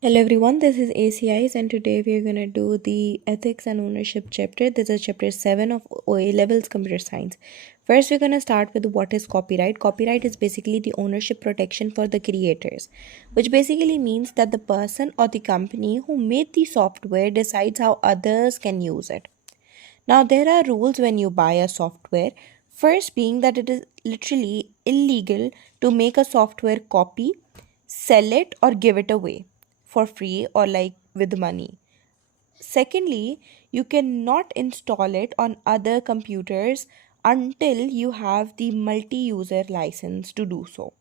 Hello everyone, this is ACIs and today we are going to do the ethics and ownership chapter. This is chapter 7 of OA levels computer science. First, we're going to start with what is copyright. Copyright is basically the ownership protection for the creators, which basically means that the person or the company who made the software decides how others can use it. Now, there are rules when you buy a software. First, being that it is literally illegal to make a software copy, sell it, or give it away for free or like with money. Secondly, you cannot install it on other computers until you have the multi user license to do so.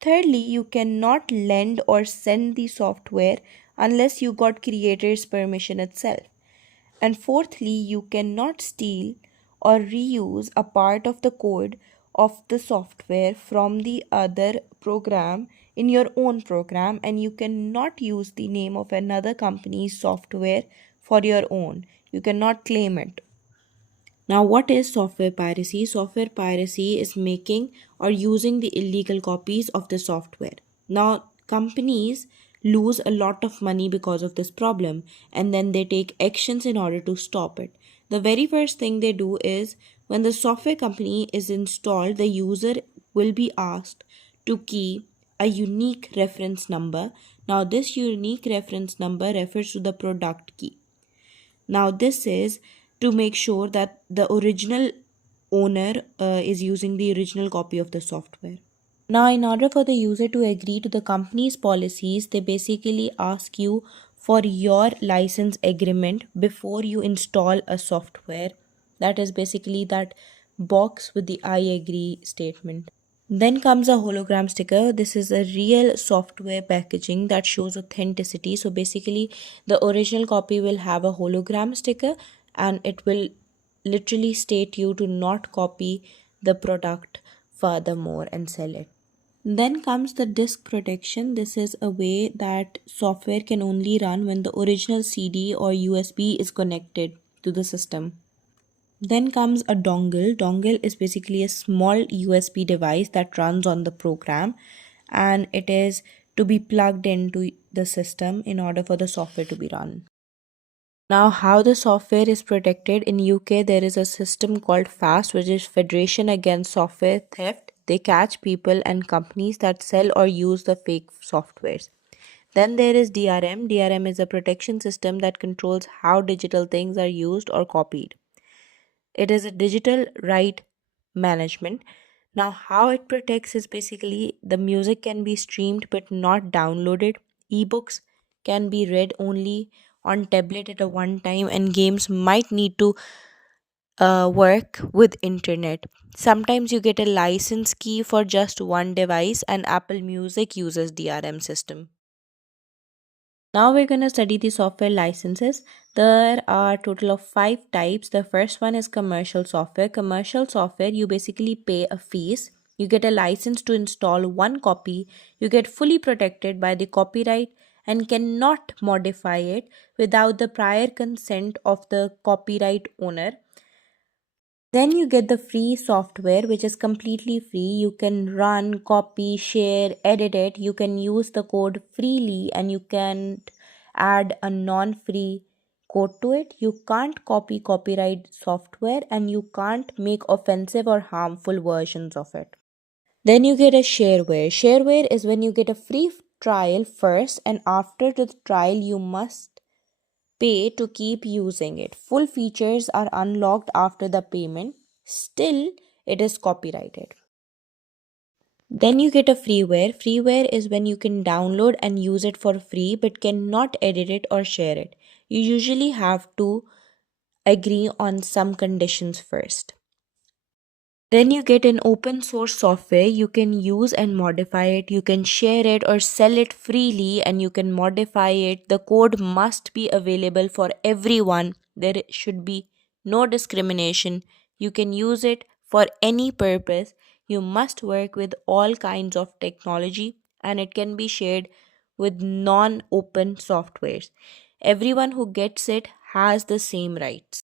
Thirdly, you cannot lend or send the software unless you got creator's permission itself. And fourthly, you cannot steal or reuse a part of the code of the software from the other program in your own program, and you cannot use the name of another company's software for your own. You cannot claim it. Now, what is software piracy? Software piracy is making or using the illegal copies of the software. Now, companies lose a lot of money because of this problem and then they take actions in order to stop it. The very first thing they do is when the software company is installed, the user will be asked to key a unique reference number. Now, this unique reference number refers to the product key. Now, this is to make sure that the original owner is using the original copy of the software. Now, in order for the user to agree to the company's policies, they basically ask you for your license agreement before you install a software. That is basically that box with the I agree statement. Then comes a hologram sticker. This is a real software packaging that shows authenticity. So basically, the original copy will have a hologram sticker and it will literally state you to not copy the product furthermore and sell it. Then comes the disk protection. This is a way that software can only run when the original CD or USB is connected to the system. Then comes a dongle. Dongle is basically a small USB device that runs on the program and it is to be plugged into the system in order for the software to be run. Now, how the software is protected in UK, there is a system called FAST, which is Federation Against Software Theft. They catch people and companies that sell or use the fake softwares. Then there is DRM. DRM is a protection system that controls how digital things are used or copied. It is a digital right management. Now, how it protects is basically the music can be streamed but not downloaded. Ebooks can be read only on tablet at a one time, and games might need to work with internet. Sometimes you get a license key for just one device, and Apple Music uses DRM system. Now we're going to study the software licenses. There are a total of 5 types. The first one is commercial software. Commercial software, you basically pay a fees. You get a license to install one copy. You get fully protected by the copyright and cannot modify it without the prior consent of the copyright owner. Then you get the free software, which is completely free. You can run, copy, share, edit it. You can use the code freely and you can add a non free code to it. You can't copy copyright software and you can't make offensive or harmful versions of it. Then you get a shareware. Shareware is when you get a free trial first, and after the trial, you must pay to keep using it. Full features are unlocked after the payment. Still, it is copyrighted. Then you get a freeware. Freeware is when you can download and use it for free but cannot edit it or share it. You usually have to agree on some conditions first. Then you get an open source software. You can use and modify it. You can share it or sell it freely and you can modify it. The code must be available for everyone. There should be no discrimination. You can use it for any purpose. You must work with all kinds of technology and it can be shared with non open softwares. Everyone who gets it has the same rights.